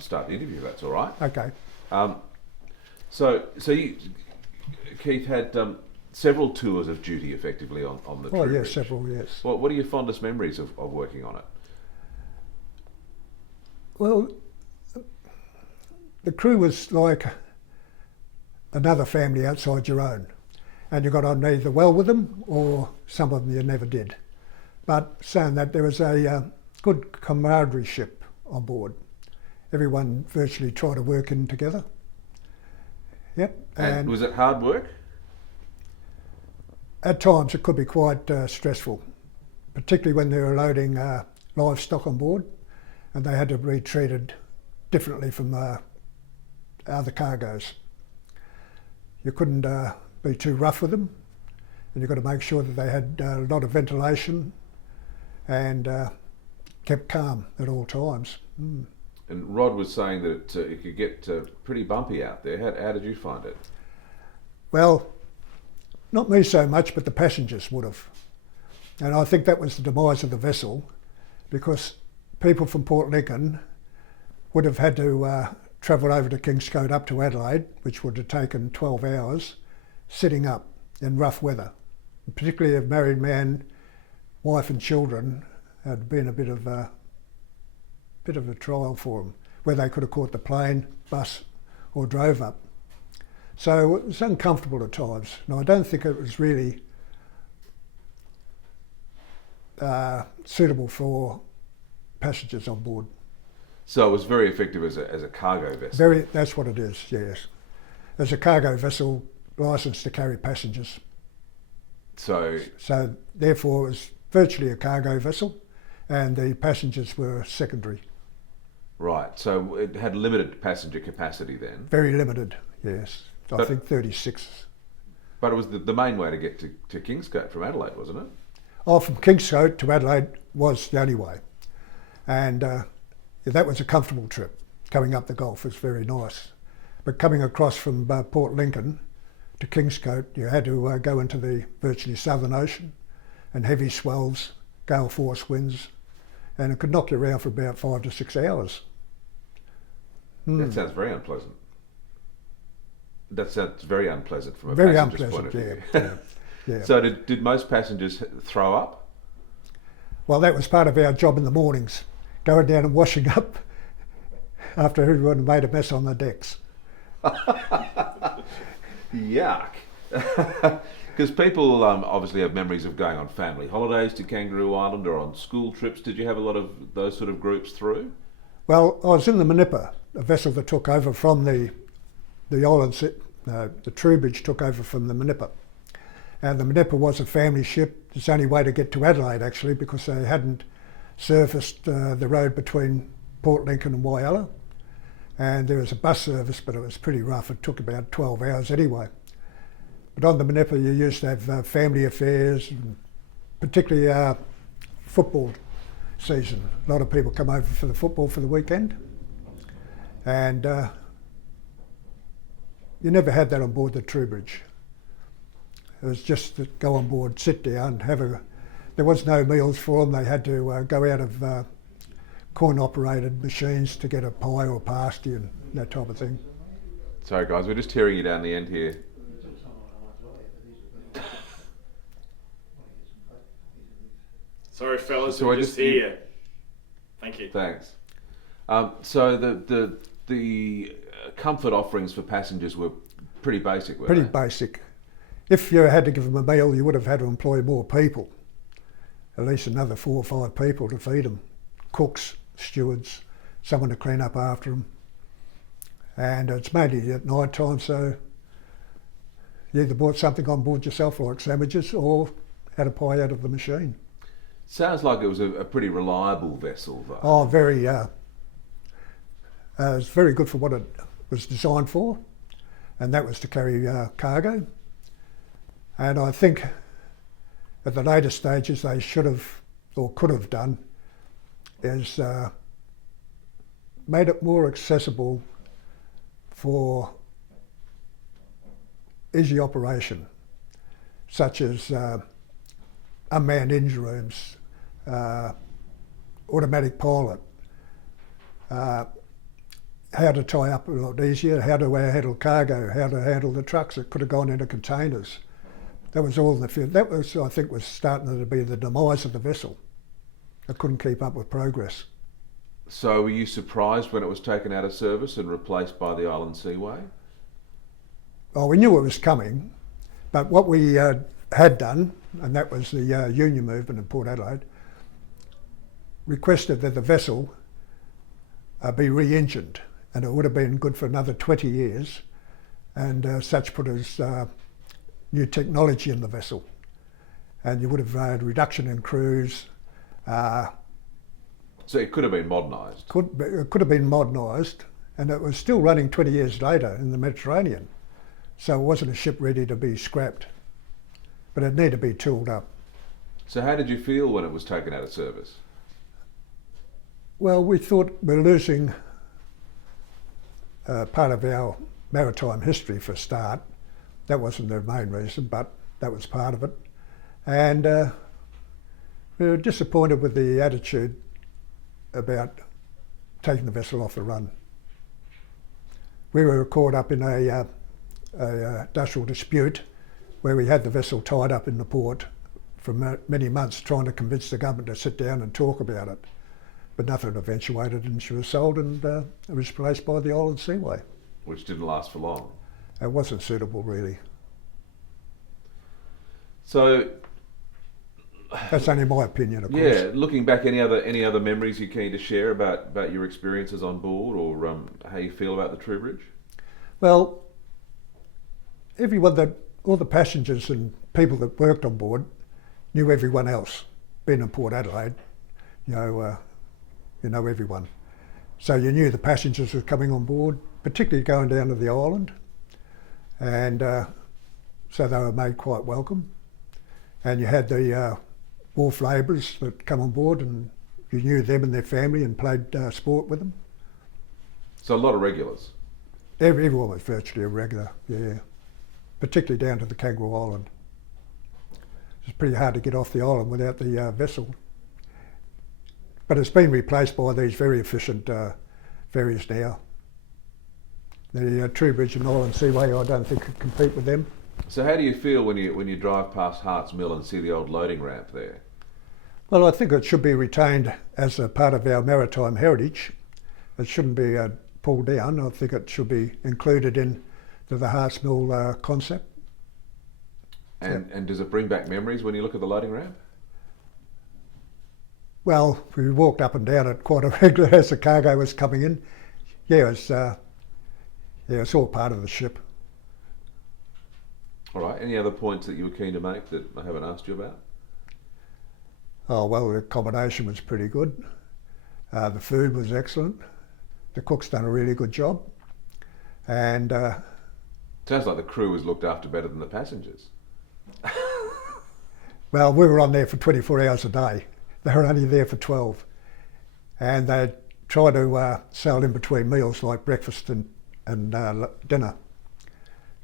start the interview, if that's all right. Okay. So you, Keith, had several tours of duty effectively on the Oh, yes, Troubridge. several, yes. What are your fondest memories of working on it? Well, the crew was like another family outside your own, and you got on either well with them or some of them you never did. But saying that, there was a good camaraderie on board. Everyone virtually tried to work in together. Yep. And was it hard work? At times it could be quite stressful, particularly when they were loading livestock on board, and they had to be treated differently from other cargoes. You couldn't be too rough with them, and you've got to make sure that they had a lot of ventilation and kept calm at all times. Mm. And Rod was saying that it could get pretty bumpy out there. How did you find it? Well, not me so much, but the passengers would have. And I think that was the demise of the vessel, because people from Port Lincoln would have had to travel over to Kingscote up to Adelaide, which would have taken 12 hours, sitting up in rough weather. And particularly a married man, wife and children, had been a bit of a trial for them, where they could have caught the plane, bus or drove up. So it was uncomfortable at times. No, I don't think it was really suitable for passengers on board. So it was very effective as a cargo vessel. That's what it is, yes. As a cargo vessel licensed to carry passengers. So therefore it was virtually a cargo vessel, and the passengers were secondary. Right, so it had limited passenger capacity then. Very limited, yes. I think 36. But it was the main way to get to Kingscote from Adelaide, wasn't it? Oh, from Kingscote to Adelaide was the only way. And that was a comfortable trip. Coming up the Gulf was very nice. But coming across from Port Lincoln to Kingscote, you had to go into the virtually Southern Ocean, and heavy swells, gale force winds, and it could knock you around for about 5 to 6 hours. That sounds very unpleasant. That sounds very unpleasant from a very passenger's point of unpleasant, view. Yeah. So did most passengers throw up? Well, that was part of our job in the mornings, going down and washing up after everyone made a mess on the decks. Yuck. Because people obviously have memories of going on family holidays to Kangaroo Island or on school trips. Did you have a lot of those sort of groups through? Well, I was in the Manippa, a vessel that took over from the islands. The Troubridge took over from the Manippa. And the Manippa was a family ship. It's the only way to get to Adelaide, actually, because they hadn't surfaced the road between Port Lincoln and Whyalla. And there was a bus service, but it was pretty rough. It took about 12 hours anyway. But on the Manippa, you used to have family affairs, and particularly football season. A lot of people come over for the football for the weekend. And you never had that on board the Troubridge. It was just to go on board, sit down, there was no meals for them. They had to go out of coin-operated machines to get a pie or a pasty and that type of thing. Sorry guys, we're just hearing you down the end here. Sorry fellas, so we just hear you. Thank you. Thanks. So the comfort offerings for passengers were pretty basic, weren't Pretty they? basic. If you had to give them a meal, you would have had to employ more people, at least another 4 or 5 people to feed them. Cooks, stewards, someone to clean up after them. And it's mainly at night time, so you either bought something on board yourself, like sandwiches, or had a pie out of the machine. Sounds like it was a pretty reliable vessel, though. Oh, very. It was very good for what it was designed for, and that was to carry cargo. And I think at the later stages they should have, or could have done, is made it more accessible for easy operation, such as unmanned engine rooms, automatic pilot, how to tie up a lot easier, how to handle cargo, how to handle the trucks that could have gone into containers. That was all in the field. That was, I think, was starting to be the demise of the vessel. It couldn't keep up with progress. So were you surprised when it was taken out of service and replaced by the Island Seaway? Oh, we knew it was coming, but what we had done, and that was the union movement in Port Adelaide, requested that the vessel be re-engined, and it would have been good for another 20 years, and such put as new technology in the vessel. And you would have had reduction in crews. So it could have been modernised? It could have been modernised, and it was still running 20 years later in the Mediterranean. So it wasn't a ship ready to be scrapped, but it needed to be tooled up. So how did you feel when it was taken out of service? Well, we thought we're losing part of our maritime history for a start. That wasn't the main reason, but that was part of it. And we were disappointed with the attitude about taking the vessel off the run. We were caught up in a industrial dispute where we had the vessel tied up in the port for many months, trying to convince the government to sit down and talk about it. But nothing eventuated, and she was sold and it was replaced by the Island Seaway. Which didn't last for long. It wasn't suitable, really. So that's only my opinion, of course. Yeah, looking back, any other memories you're keen to share about your experiences on board, or how you feel about the Troubridge? Well, all the passengers and people that worked on board knew everyone else. Being in Port Adelaide, you know everyone. So you knew the passengers were coming on board, particularly going down to the island, and so they were made quite welcome. And you had the wharf labourers that come on board, and you knew them and their family and played sport with them. So a lot of regulars? Everyone was virtually a regular, yeah. Particularly down to the Kangaroo Island. It's pretty hard to get off the island without the vessel. But it's been replaced by these very efficient ferries now. The Troubridge and Island Seaway, I don't think could compete with them. So how do you feel when you drive past Harts Mill and see the old loading ramp there? Well, I think it should be retained as a part of our maritime heritage. It shouldn't be pulled down. I think it should be included into the Harts Mill concept. And does it bring back memories when you look at the loading ramp? Well, we walked up and down it quite a regular as the cargo was coming in. Yeah, it's all part of the ship. All right. Any other points that you were keen to make that I haven't asked you about? Oh, well, the accommodation was pretty good. The food was excellent. The cook's done a really good job. And sounds like the crew was looked after better than the passengers. Well, we were on there for 24 hours a day. They were only there for 12. And they try to sail in between meals like breakfast and dinner.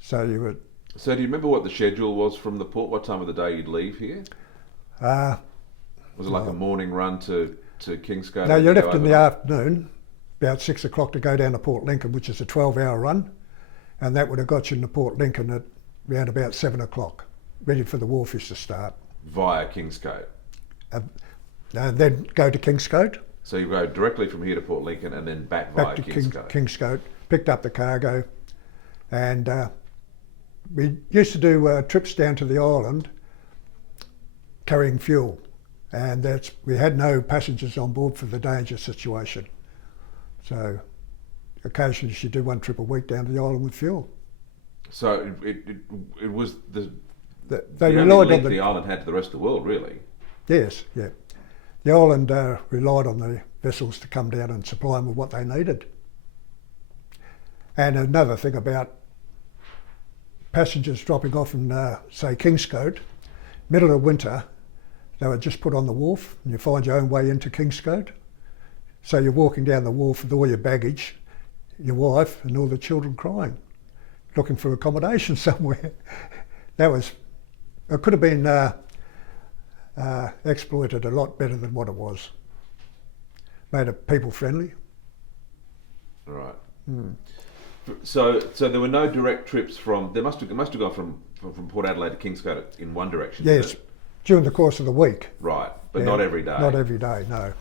So you would. So do you remember what the schedule was from the port? What time of the day you'd leave here? Was it like a morning run to Kingscote? No, you left in the afternoon, about 6 o'clock to go down to Port Lincoln, which is a 12-hour run. And that would have got you into Port Lincoln at around about 7 o'clock, ready for the wharfish to start. Via Kingscote? And then go to Kingscote. So you go directly from here to Port Lincoln and then back via Kingscote? Kingscote, picked up the cargo, and we used to do trips down to the island carrying fuel, and we had no passengers on board for the danger situation. So occasionally you do one trip a week down to the island with fuel. So it was the only link the island had to the rest of the world, really? Yes, yeah. The island relied on the vessels to come down and supply them with what they needed. And another thing about passengers dropping off in, say, Kingscote, middle of winter, they were just put on the wharf and you find your own way into Kingscote. So you're walking down the wharf with all your baggage, your wife and all the children crying, looking for accommodation somewhere. It could have been exploited a lot better than what it was. Made it people friendly. Right. So there were no direct trips from. It must have gone from Port Adelaide to Kingscote in one direction. Yes, didn't it? during the course of the week. Right, but Yeah, not every day. Not every day, no.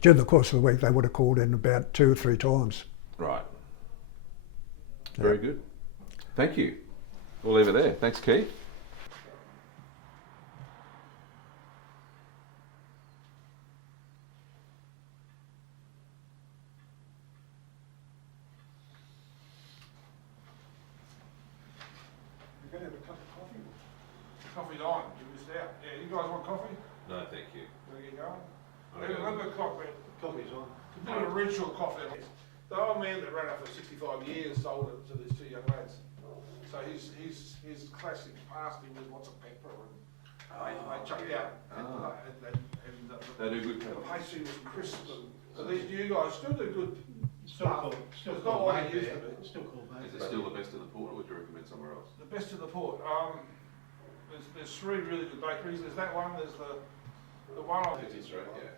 During the course of the week, they would have called in about 2 or 3 times. Right. Very good. Thank you. We'll leave it there. Thanks, Keith. You're going to have a cup of coffee? Coffee's on, you missed out. Yeah, you guys want coffee? No, thank you. Where are you going? Okay. Have a coffee. Coffee's on. A bit of original coffee. The old man that ran it for 65 years sold it to these 2 young lads. So his classic pasty was lots of pepper and they chucked out. They do good The coffee. pastry was crisp and so these new guys still do good stuff. Still It's not what it used to be. Still cool, mate. Is it still the best in the port, or would you recommend somewhere else? The best in the port. There's 3 really good bakeries. There's that one. There's the one on. Yeah.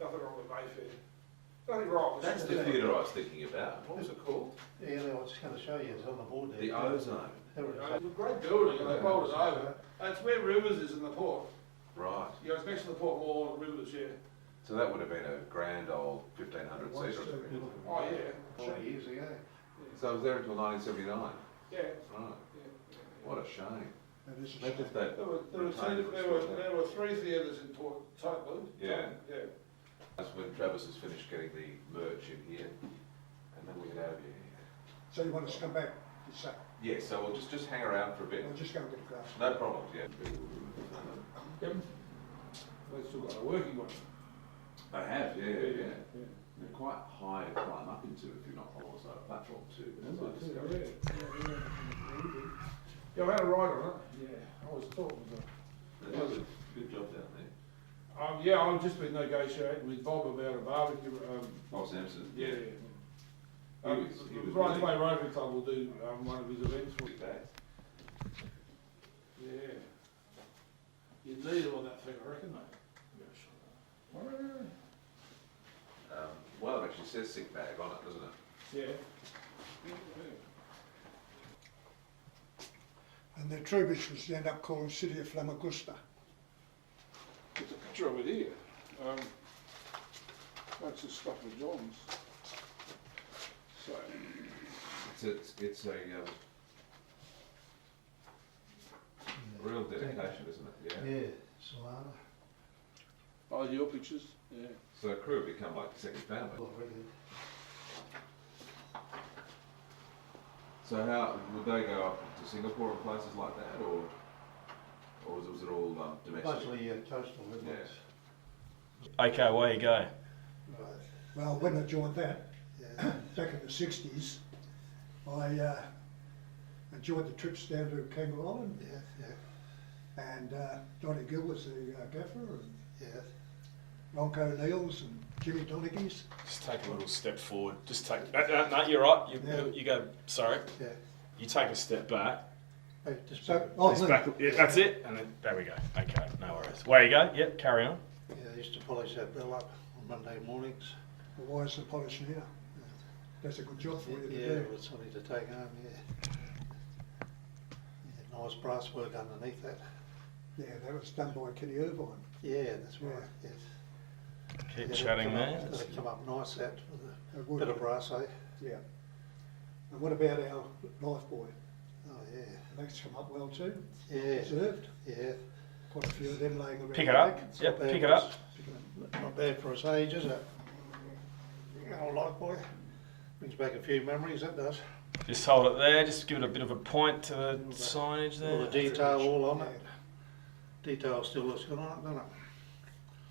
Nothing wrong with Mayfair. Nothing wrong. It's That's just the that- theatre I was thinking about. What was it called? Yeah, I was just going to show you. It's on the board there. The Ozone. There it It's is. a great building and they bowled it over. And it's where Rivers is in the port. Right. You know, it's next to the port wall, Rivers, yeah. So that would have been a grand old 1500 seater. Oh, yeah. 40 years ago. So I was there until 1979. Yeah. Right. Yeah. What a shame. That is a Imagine if shame. that There were 3 theatres in port totally. Yeah. Yeah. That's when Travis has finished getting the merch in here, and then we get out of here. So you want us to come back? You say? Yeah, so we'll just hang around for a bit. We'll just go and get a glass. No problems, yeah. Yep. They've still got a working one. They have, yeah. Yeah. They're quite high to climb up into if you're not on also a platform too. Yeah, I had a ride on it. Yeah, I always thought it was a... They do a good job down there. Yeah, I've just been negotiating with Bob about a barbecue. Bob Sampson. Yeah. He was Brian's really Way Rotary Club will do one of his events. big bags. Yeah. You need it on that thing, I reckon, mate. Well, it actually says sick bag on it, doesn't it? Yeah. And the Troubridge was end up called City of Flamagusta. There's a picture of it here. That's the stuff with John's. So, It's a real dedication, isn't it? Yeah. Yeah, Solana. oh, your pictures? Yeah. So a crew have become like second family. Already. So how would they go up to Singapore and places like that, or was it all domestic? Mostly coastal, isn't it? Okay, away you go. Right. Well, when I joined that, Yeah. back in the 60s, I enjoyed the trips down to Kangaroo Island, Yeah. and Johnny Gill was the gaffer, and Yeah. Ronco Neals and Jimmy Donaghy's. Just take a little step forward. Just take. No, you're right. You go. Sorry. Yeah. You take a step back. Hey, just So, oh, It's no, back. Yeah, that's it. And then there we go. Okay, no worries. Away you go. Yep. Carry on. yeah, I used to polish that bill up on Monday mornings. well, why is the polish now? That's a good job for you to Yeah, do. it's something to take home, yeah. Yeah, nice brass work underneath that. Yeah, that was done by Kenny Irvine. Yeah, that's right, Yeah. yes. Keep Yeah, chatting that'll there. come up- That'll come up nice, that, with It a would. bit of brass, eh? Yeah. And what about our life boy? Oh, yeah. That's come up well too. Yeah, Deserved. yeah. Quite a few of them laying around. Pick it up. the lake. It's Yep. not bad Pick it for up. us. Not bad for his age, is it? Old life boy. Brings back a few memories, that does. Just hold it there. Just give it a bit of a point to the signage All the there. detail all on Yeah. it. Detail still looks good on it, doesn't it?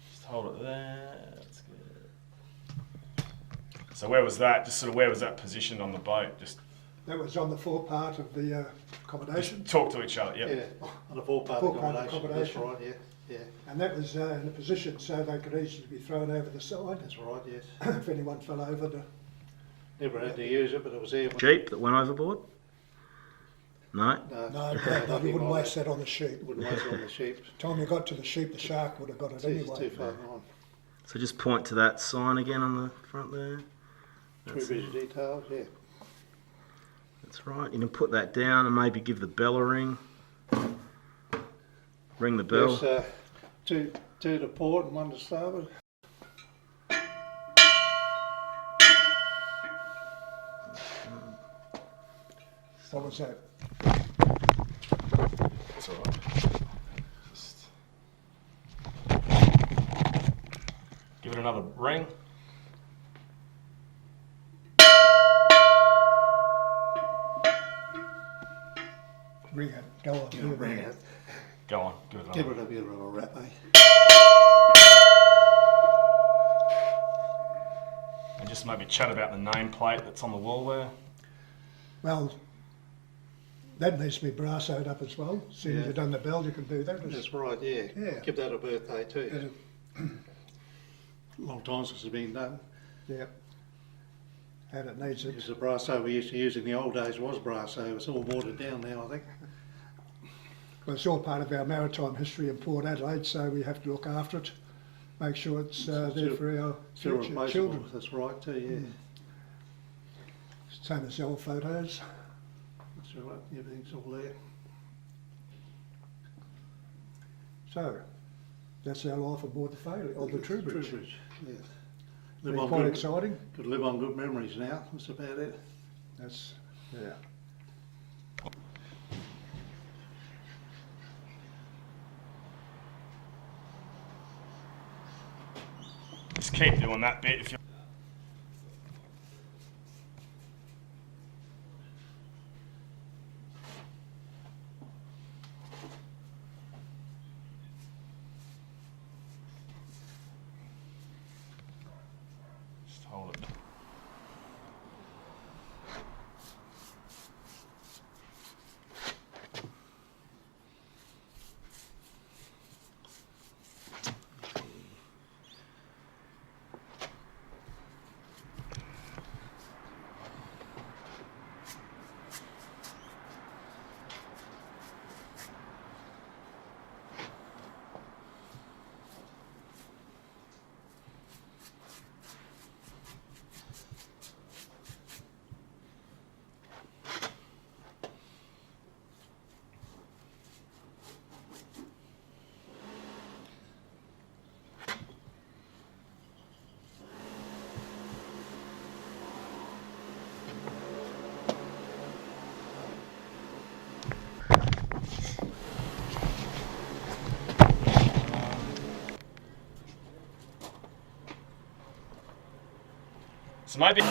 Just hold it there. That's good. So where was that? Just sort of where was that positioned on the boat? Just That was on the forepart of the accommodation. talk to each other. Yep. Yeah, on the four-part Four-part accommodation, that's accommodation. right, yeah, yeah. And that was in a position so they could easily be thrown over the side That's right, yes. if anyone fell over. Never had to use it, but it was there. Jeep that went overboard. No. No, you wouldn't waste that on the sheep. Wouldn't waste it on the sheep. Time you got to the sheep, the shark would have got it It's too anyway. far gone. So just point to that sign again on the front there. Troubridge details, yeah. That's right. You can put that down and maybe give the bell a ring. Ring the bell. Yes, two to port and one to starboard. What was that? That's all right. Just give it another ring. Ring it. Go on. Yeah, do it. ring it. Go on, give it Give another. it a bit of a rap, eh? And just maybe chat about the nameplate that's on the wall there. Well, that needs to be brassoed up as well. As soon as Yeah. you've done the bell, you can do that. That's right, yeah. Yeah. Give that a birthday too. Yeah. Long time since it's been done. Yeah. And it needs it. Because the brasso we used to use in the old days was brasso. It's all watered down now, I think. Well, it's all part of our maritime history in Port Adelaide, so we have to look after it, make sure it's there for our Still future replaceable. children. That's right too, yeah. Same as the old photos. That's right. Everything's all there. So, that's our life aboard the Failure, or the Troubridge. Troubridge, yes. Been Live on quite good, exciting. could live on good memories now. That's about it. That's, yeah. Just keep doing that bit if you. Just hold it. So maybe.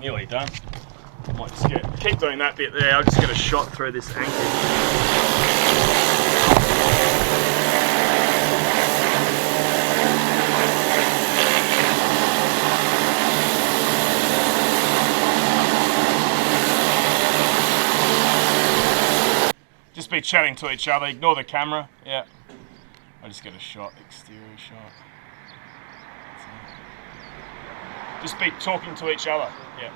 Nearly done. Might just keep doing that bit there. I'll just get a shot through this anchor. Just be chatting to each other. Ignore the camera. Yeah. I'll just get a shot, exterior shot. Just be talking to each other. Yeah.